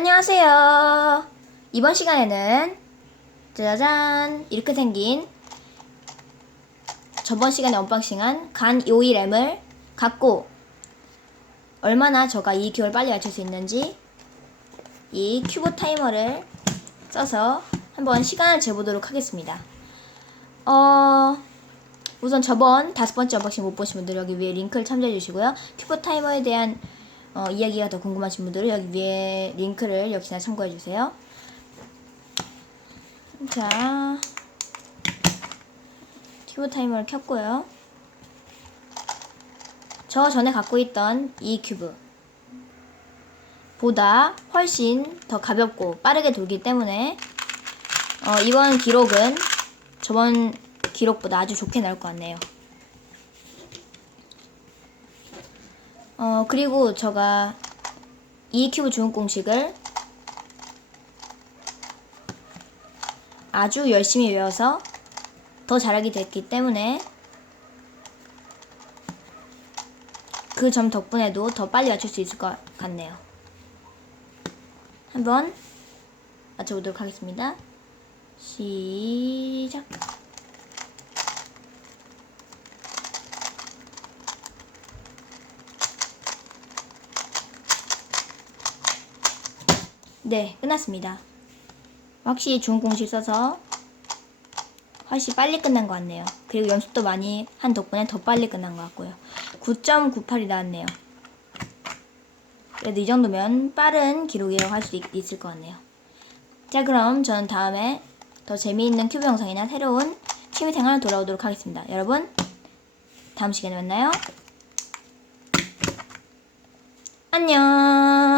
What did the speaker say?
안녕하세요. 이번 시간에는 짜잔 이렇게 생긴 저번 시간에 언박싱한 간 요이램을 갖고 얼마나 저가 이 기호를 빨리 맞출 수 있는지 이 큐브 타이머를 써서 한번 시간을 재보도록 하겠습니다. 어, 우선 저번 다섯 번째 언박싱 못 보신 분들 여기 위에 링크를 참조해 주시고요. 큐브 타이머에 대한 어, 이야기가 더 궁금하신 분들은 여기 위에 링크를 역시나 참고해 주세요. 자, 큐브 타이머를 켰고요. 저 전에 갖고 있던 이 큐브 보다 훨씬 더 가볍고 빠르게 돌기 때문에 어, 이번 기록은 저번 기록보다 아주 좋게 나올 것 같네요. 어, 그리고 제가 이 큐브 주문 공식을 아주 열심히 외워서 더 잘하게 됐기 때문에 그 점 덕분에도 더 빨리 맞출 수 있을 것 같네요. 한번 맞춰보도록 하겠습니다. 시 네, 끝났습니다. 확실히 좋은 공식 써서 훨씬 빨리 끝난 것 같네요. 그리고 연습도 많이 한 덕분에 더 빨리 끝난 것 같고요. 9.98이 나왔네요. 그래도 이 정도면 빠른 기록이라고 할 수 있을 것 같네요. 자, 그럼 저는 다음에 더 재미있는 큐브 영상이나 새로운 취미생활 돌아오도록 하겠습니다. 여러분, 다음 시간에 만나요. 안녕.